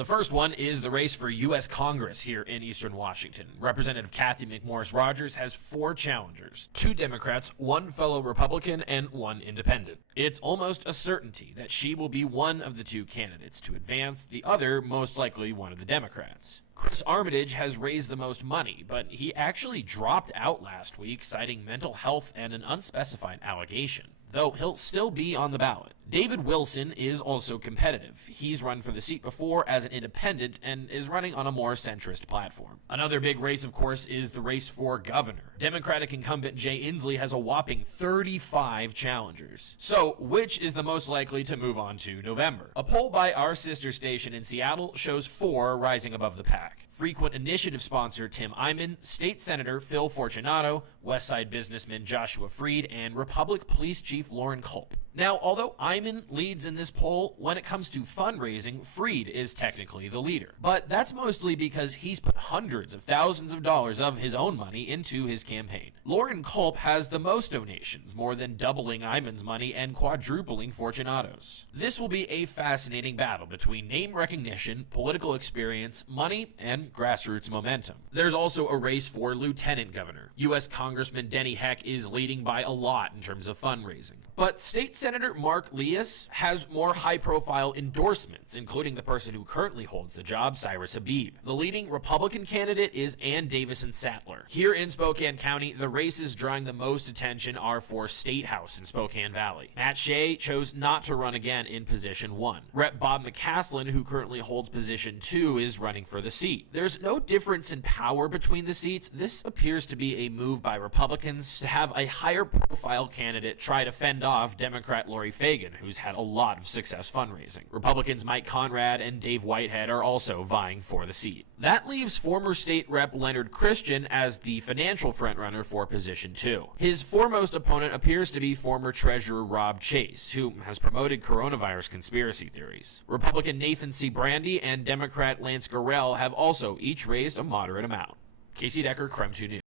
The first one is the race for U.S. Congress here in Eastern Washington. Representative Kathy McMorris Rodgers has 4 challengers, 2 Democrats, 1 fellow Republican, and 1 independent. It's almost a certainty that she will be one of the 2 candidates to advance, the other most likely one of the Democrats. Chris Armitage has raised the most money, but he actually dropped out last week, citing mental health and an unspecified allegation, though he'll still be on the ballot. David Wilson is also competitive. He's run for the seat before as an independent and is running on a more centrist platform. Another big race, of course, is the race for governor. Democratic incumbent Jay Inslee has a whopping 35 challengers. So, which is the most likely to move on to November? A poll by our sister station in Seattle shows 4 rising above the pack. Frequent Initiative sponsor Tim Eyman, State Senator Phil Fortunato, Westside businessman Joshua Freed, and Republic Police Chief Lauren Culp. Now, although Eyman leads in this poll, when it comes to fundraising, Freed is technically the leader. But that's mostly because he's put hundreds of thousands of dollars of his own money into his campaign. Lauren Culp has the most donations, more than doubling Eyman's money and quadrupling Fortunato's. This will be a fascinating battle between name recognition, political experience, money, and grassroots momentum. There's also a race for lieutenant governor. U.S. Congressman Denny Heck is leading by a lot in terms of fundraising. But State Senator Mark Lias has more high-profile endorsements, including the person who currently holds the job, Cyrus Habib. The leading Republican candidate is Ann Davison Sattler. Here in Spokane County, the races drawing the most attention are for State House in Spokane Valley. Matt Shea chose not to run again in position 1. Rep. Bob McCaslin, who currently holds position 2, is running for the seat. There's no difference in power between the seats. This appears to be a move by Republicans to have a higher-profile candidate try to fend off Democrat Lori Fagan, who's had a lot of success fundraising. Republicans Mike Conrad and Dave Whitehead are also vying for the seat. That leaves former state rep Leonard Christian as the financial frontrunner for position 2. His foremost opponent appears to be former Treasurer Rob Chase, who has promoted coronavirus conspiracy theories. Republican Nathan C. Brandy and Democrat Lance Gorell have also each raised a moderate amount. Casey Decker, KREM 2 News.